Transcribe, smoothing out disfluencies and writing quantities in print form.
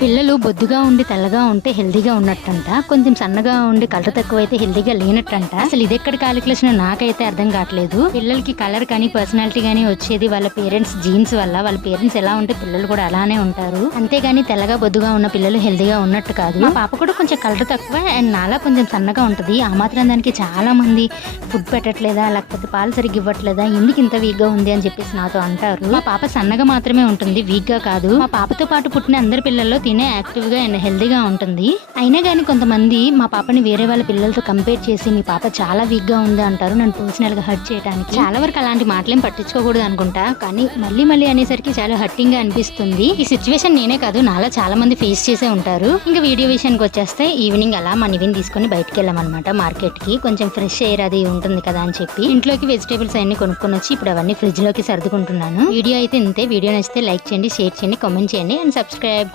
పిల్లలు బొద్దుగా ఉండి తెల్లగా ఉంటే హెల్దీగా ఉన్నట్టంట, కొంచెం సన్నగా ఉండి కలర్ తక్కువైతే హెల్దీగా లేనట్టంట. అసలు ఇది ఎక్కడ క్యాలిక్యులేషన్ నాకైతే అర్థం కావట్లేదు. పిల్లలకి కలర్ కానీ పర్సనాలిటీ కానీ వచ్చేది వాళ్ళ పేరెంట్స్ జీన్స్ వల్ల. వాళ్ళ పేరెంట్స్ ఎలా ఉంటే పిల్లలు కూడా అలానే ఉంటారు, అంతేగాని తెల్లగా బొద్దుగా ఉన్న పిల్లలు హెల్దీగా ఉన్నట్టు కాదు. మా పాప కూడా కొంచెం కలర్ తక్కువ అండ్ నాలా కొంచెం సన్నగా ఉంటది. ఆ మాత్రం దానికి చాలా మంది ఫుడ్ పెట్టట్లేదా, లేకపోతే పాలు సరిగ్గా ఇవ్వట్లేదా, ఎందుకు ఇంత వీక్ గా ఉంది అని చెప్పేసి నాతో అంటారు. మా పాప సన్నగా మాత్రమే ఉంటుంది, వీక్ గా కాదు. మా పాపతో పాటు పుట్టిన అందరి పిల్లల్లో తినే యాక్టివ్ గా అండ్ హెల్దీగా ఉంటుంది. అయినా కానీ కొంతమంది మా పాపని వేరే వాళ్ళ పిల్లలతో కంపేర్ చేసి మీ పాప చాలా వీక్ గా ఉంది అంటారు, నన్ను పర్సనల్ గా హర్ట్ చేయడానికి. చాలా వరకు అలాంటి మాటలేం పట్టించుకోకూడదు అనుకుంటా, కానీ మళ్ళీ అనేసరికి చాలా హర్టింగ్ గా అనిపిస్తుంది. ఈ సిచ్యువేషన్ నేనే కాదు, నాలా చాలా మంది ఫేస్ చేసే ఉంటారు. ఇంకా వీడియో విషయానికి వచ్చేస్తే ఈవినింగ్ అలా మా నివిన్ తీసుకుని బయటకు వెళ్ళామన్నమాట మార్కెట్ కి. కొంచెం ఫ్రెష్ ఎయిర్ అది ఉంటుంది కదా అని చెప్పి ఇంట్లోకి వెజిటేబుల్స్ అన్ని కొనుక్కొని వచ్చి ఇప్పుడు అవన్నీ ఫ్రిడ్జ్ లోకి సర్దుకుంటున్నాను. వీడియో అయితే ఇంతే. వీడియో నచ్చితే లైక్ చేయండి, షేర్ చేయండి, కామెంట్ చేయండి అండ్ సబ్స్క్రైబ్.